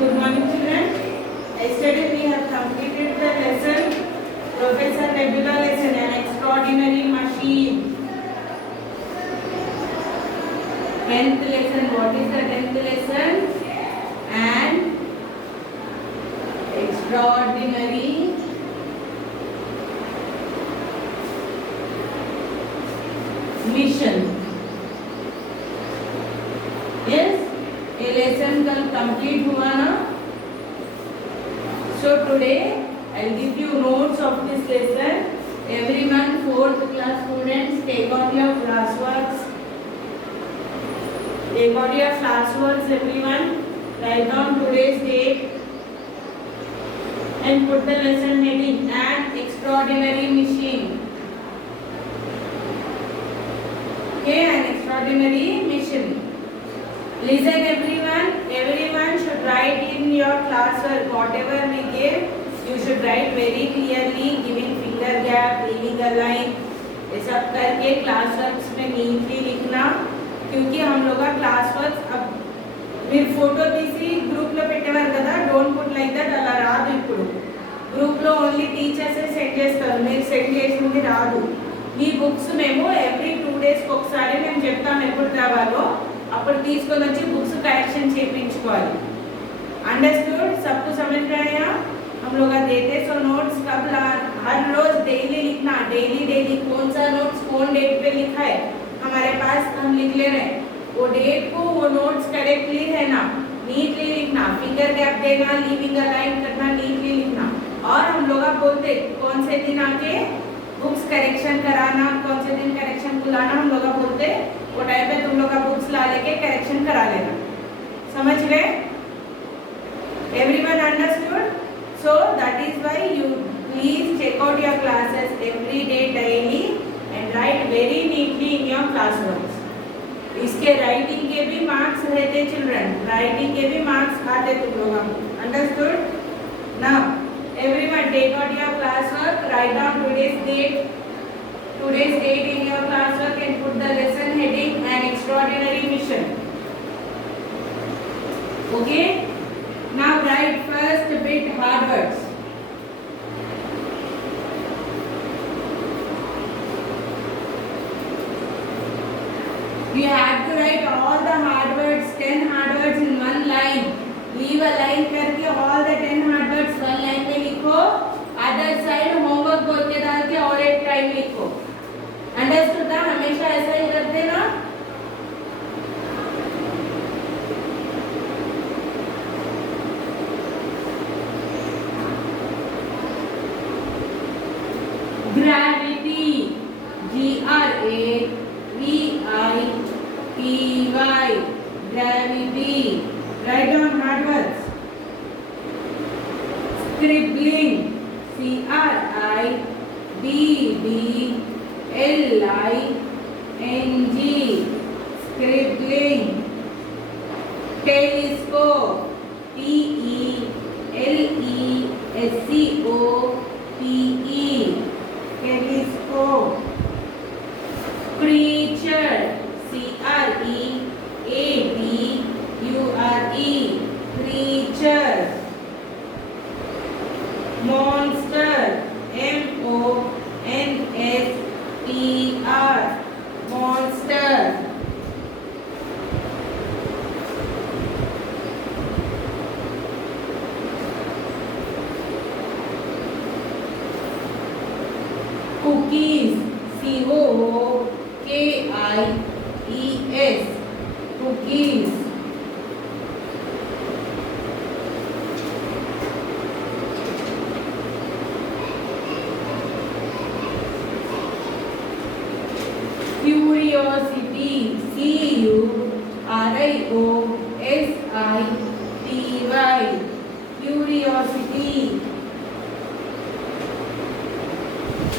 Good morning, children. Yesterday we have completed the lesson, Professor Nebula lesson, an extraordinary machine. 10th lesson. What is the 10th lesson? An extraordinary mission. Yes, ये lesson कल complete हुआ ना? So today I'll give you notes of this lesson. Everyone, 4th class students, take out your classworks. Take out your classworks, everyone. Write down today's date and put the lesson heading, an extraordinary machine. Okay, an extraordinary mission. Listen, everyone. Everyone should write in your classwork whatever we give. You should write very clearly, giving finger gap, leaving a line. ये सब करके classworks में neatly लिखना, क्योंकि हम लोग का classworks अब మీరు ఫోటో తీసి గ్రూప్ లో పెట్టేవారు కదా. Don't put like that. అలా రాదు. ఇప్పుడు గ్రూప్ లో ఓన్లీ టీచర్సే సెండ్ చేస్తారు. మీరు సెండ్ చేసింది రాదు. మీ బుక్స్ మేము ఎవ్రీ 2 days ఒకసారి మేము చెప్తాం ఎప్పుడు రావాలో. అప్పుడు తీసుకొని వచ్చి बुक्स करेक्शन చేయించుకోవాలి. अंडरस्टूड? सबको समझ में आया? हम लोग देते सो नोट्स कब हर रोज डेली लिखना. डेली कौन सा नोट्स कौन डेट पे लिखा है हमारे पास हम लिख ले रहे हैं. वो डेट को वो नोट्स करेक्टली है ना, नीटली लिखना. फिंगर गैप देना, लीविंग अ लाइन करना, नीटली लिखना. और हम लोग बोलते कौन से दिन आके बुक्स करेक्शन कराना, कौन से दिन करेक्शन बुलाना. हम लोग बोलते वो टाइम पे तुम लोग का बुक्स ला लेके करेक्शन करा लेना. समझ गए? Everyone understood? So that is why you please check out your classes every day daily and write very neatly in your classworks. इसके राइटिंग के भी मार्क्स रहते चिल्ड्रन. राइटिंग के भी मार्क्स आते तुम लोगों को. Understood? Now everyone take out your classwork, write down today's date in your classwork and put the lesson heading, an extraordinary mission. Okay, now write first bit hard words. You have to write all the hard words, 10 hard words in one line. Leave a line करके all the 10 hard words one line में लिखो. Other side homework बोल के डाल के और एक time लिखो. अंडरस्टूड? हमेशा ऐसा ही करते ना. Gravity, GRAVITY, gravity. Write down hard words. Scribbling, CRIBBLING, scribbling. Telescope, TELESCOPE, telescope. Creature, CREATURE, creature. Monster, MONSTR, monster. Cookies, COOKIES, cookies. Curiosity, CURIOSITY, curiosity.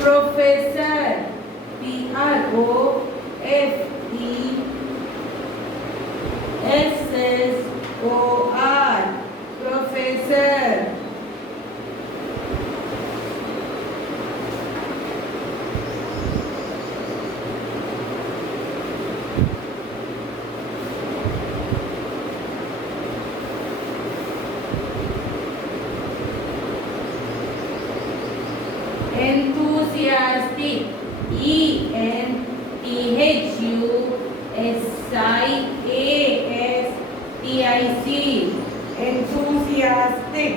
Professor, PROFESSOR, professor. enthusiastic, enthusiastic, enthusiastic.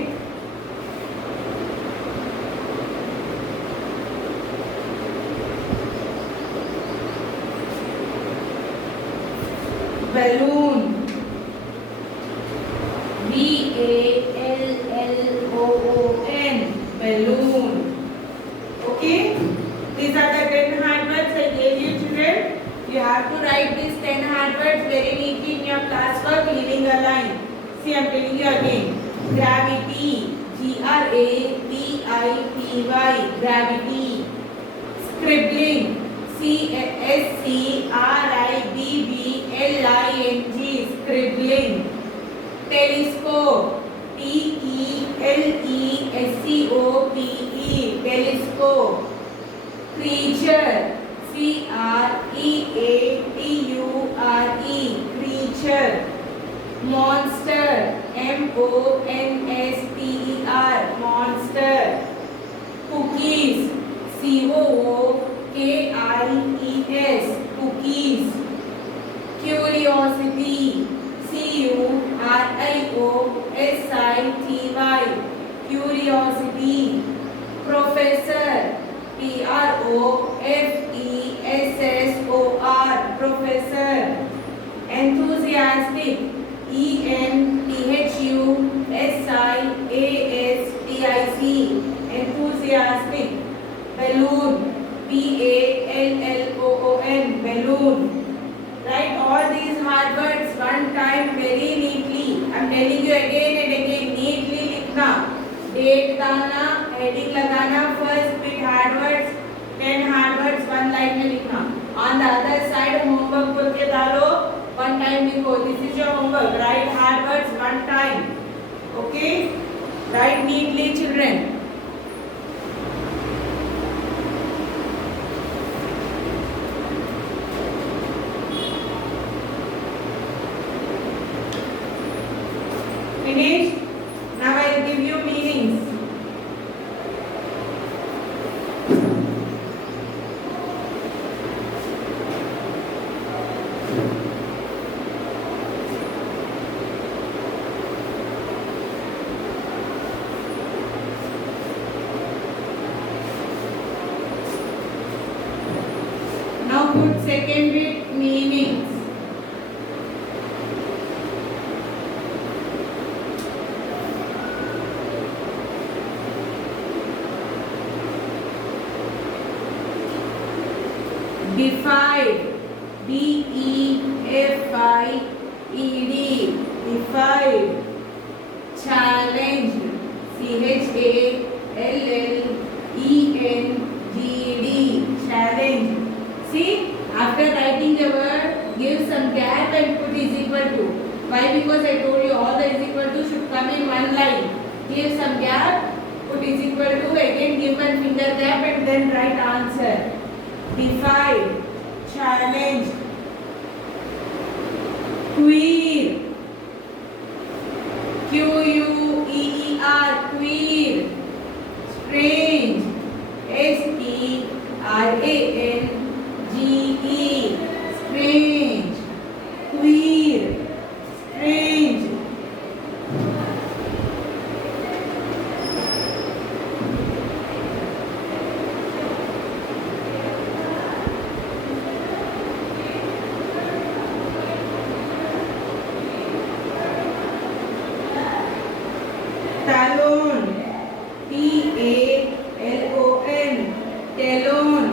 Balloon, BALLOON, balloon. Okay, these are the 10 hard words I gave you, children. You have to write these 10 hard words very neatly in your classwork, leaving a line. See, I am telling you again. Gravity, GRAVITY, gravity. Scribbling, SCRIBBLING, scribbling. Telescope, TELESCOPE, telescope. Creature, CREATURE, creature. Monster, MONSTER, monster. Cookies, COOKIES, cookies. Curiosity, CURIOSITY, curiosity. Professor, PROFESSOR, professor. Enthusiastic, ENTHUSIASTIC, enthusiastic. Balloon, BALLOON, balloon. Write all these hard words one time very neatly. I am telling you again and again, neatly लिखना. Date डालना, heading लगाना, first bit hard words, 10 hard words one line में लिखना. On the other side homework बोल के डालो, one time लिखो. This is your homework. Write hard words one time. Okay? Write neatly, children. Finished? Now I will give you meanings. Now put second bit meanings. Defied, DEFIED, defied. Challenged, CHALLENGED, challenged. See, after writing the word, give some gap and put is equal to. Why? Because I told you all the is equal to should come in one line. Give some gap, put is equal to, again give one finger gap and then write answer. Defied, challenged. Queer, QUEER, queer. Strange, STRANGE, strange. Queer, strange. Talon, TALON, talon.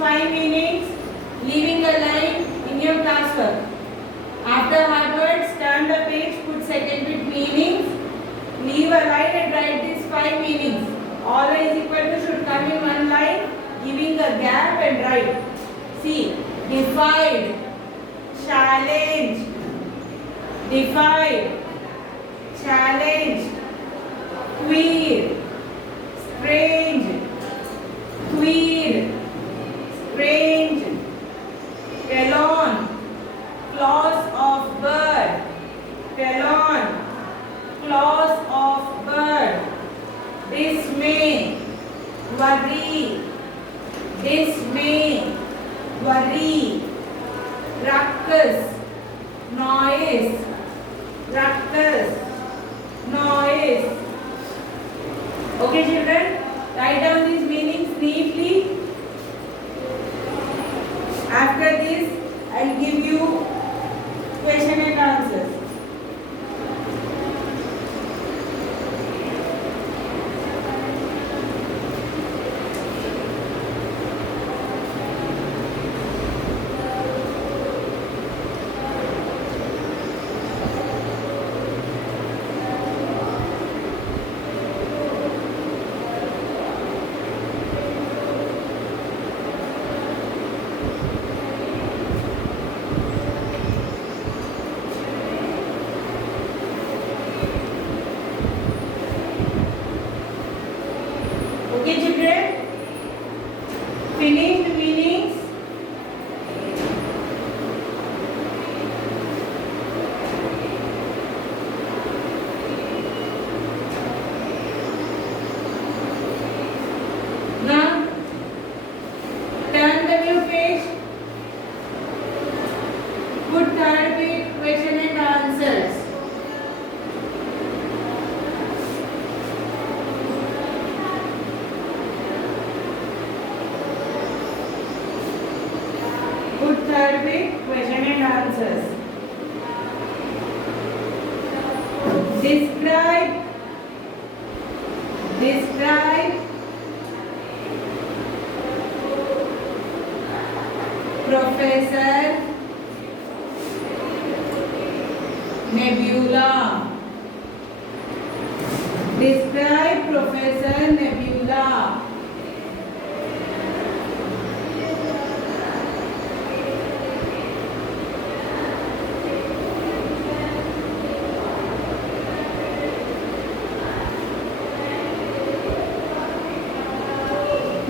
5 meanings, leaving a line in your classwork. After hard words, turn the page, put second bit meanings, leave a line and write these 5 meanings. Always equal to should come in one line, giving a gap and write. See, defied, challenged, defied, challenged, queer, strange, queer, strange, talon, claws of bird, talon, claws of bird, dismay, worry, dismay, worry, ruckus, noise, ruckus, noise. Okay children, write down these meanings neatly. After this, I will give you question and answers. Okay children, finish the meanings. Now turn the new page, put third page question and answers. Put third bit question and answers. Describe, describe, Professor Nebula. Describe Professor Nebula.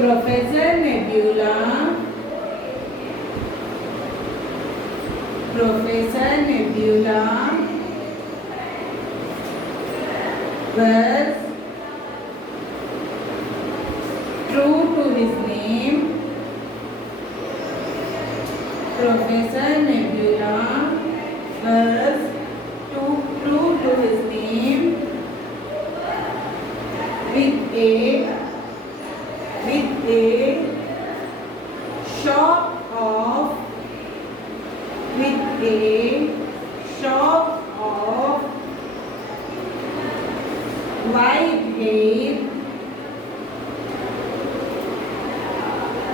Professor Nebula, Professor Nebula was true to his name. Professor Nebula was true to his name with a shock of white hair,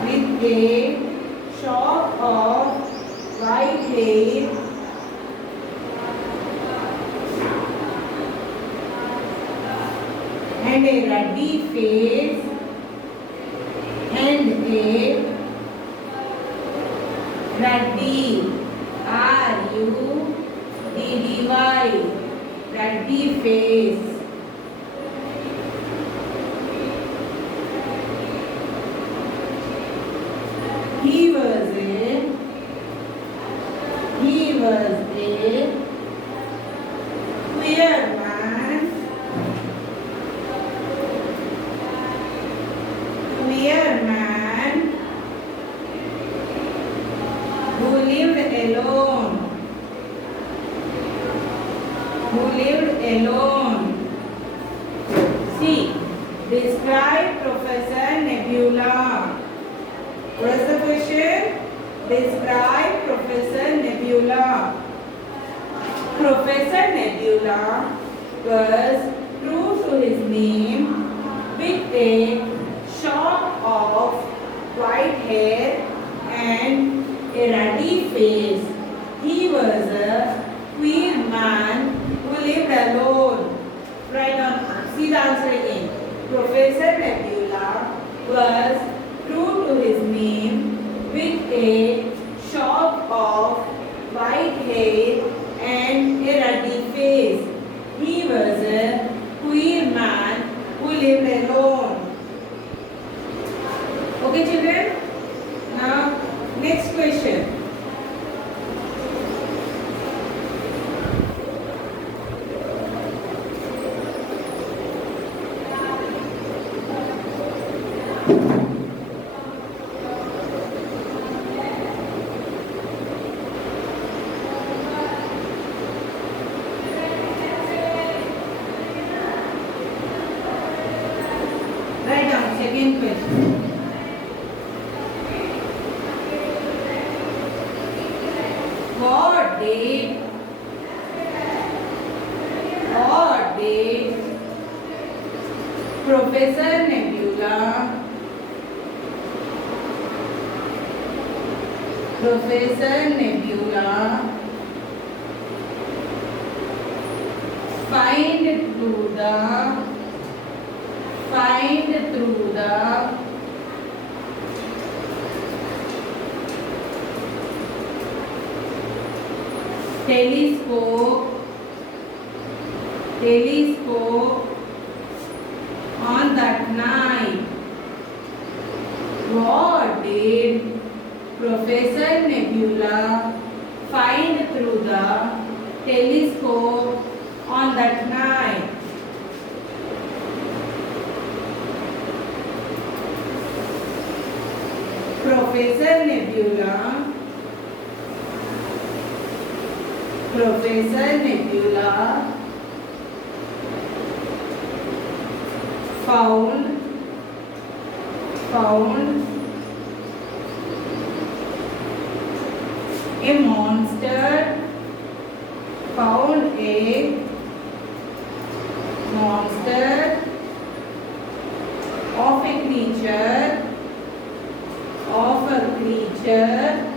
with a shock of white hair, and a ruddy face, and a ruddy, R-U-D-D-Y, ruddy face. He was a queer man, who lived alone. See, describe Professor Nebula. What is the question? Describe Professor Nebula. Professor Nebula was true to his name with a shock of white hair ruddy face. He was a queer man who lived alone. Write down. See the answer again. Professor Nebula was true to his name with a shock of white hair and a ruddy face. He was a queer man who lived alone. Okay, children? Now, next question. Write down second question. What did Professor Nebula find through the telescope on that night? What did Professor Nebula find through the telescope on that night? Professor Nebula found a monster of a creature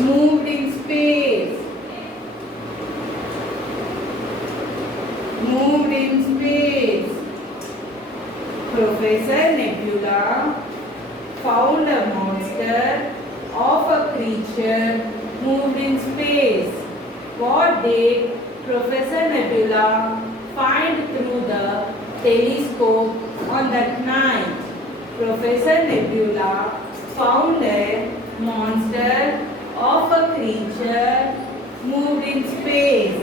moved in space. Professor Nebula found a monster of a creature moved in space. What did Professor Nebula find through the telescope on that night? Professor Nebula found a monster of a creature moved in space.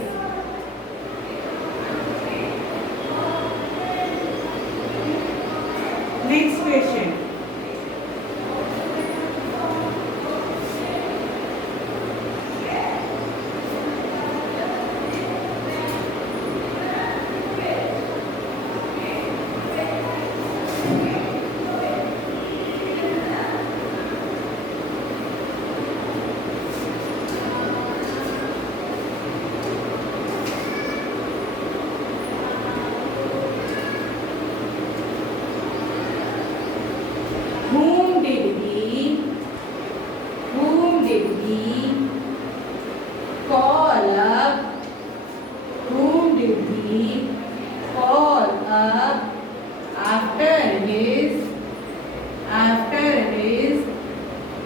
Next question. Whom did he call up? Whom did he call up after his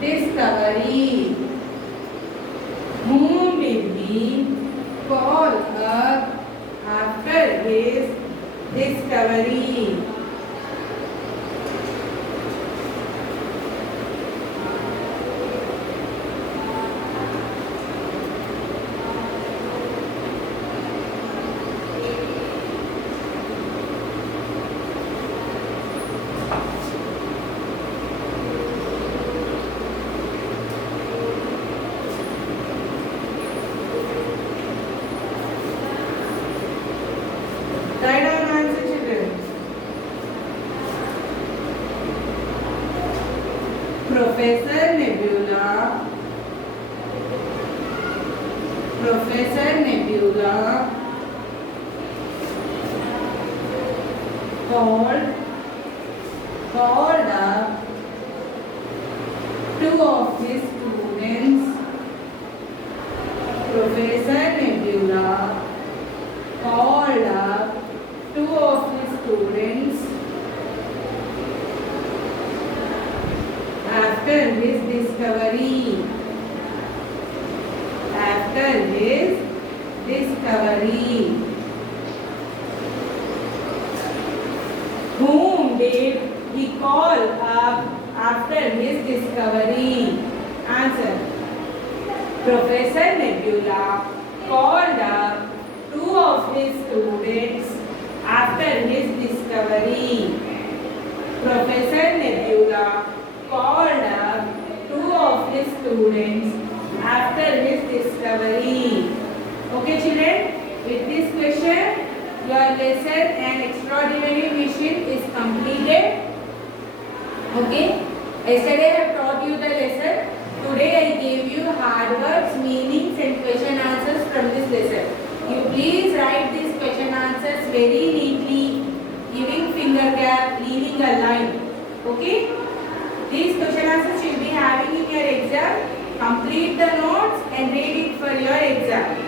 discovery? Whom did he call up after his discovery? Write down answer, children. Professor Nebula called up After his discovery. After his discovery. Whom did he call up after his discovery? Answer. Professor Nebula called up two of his students after his discovery. Professor Nebula called up two of his students after his discovery. Okay children, with this question your lesson An Extraordinary Mission is completed. Okay, yesterday I have taught you the lesson. Today I gave you hard words, meanings and question answers from this lesson. You please write these question answers very neatly, giving finger gap, leaving a line. Okay, these question answers you will be having in your exam. Complete the notes and read it for your exam.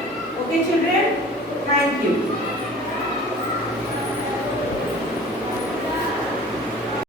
Okay children, thank you.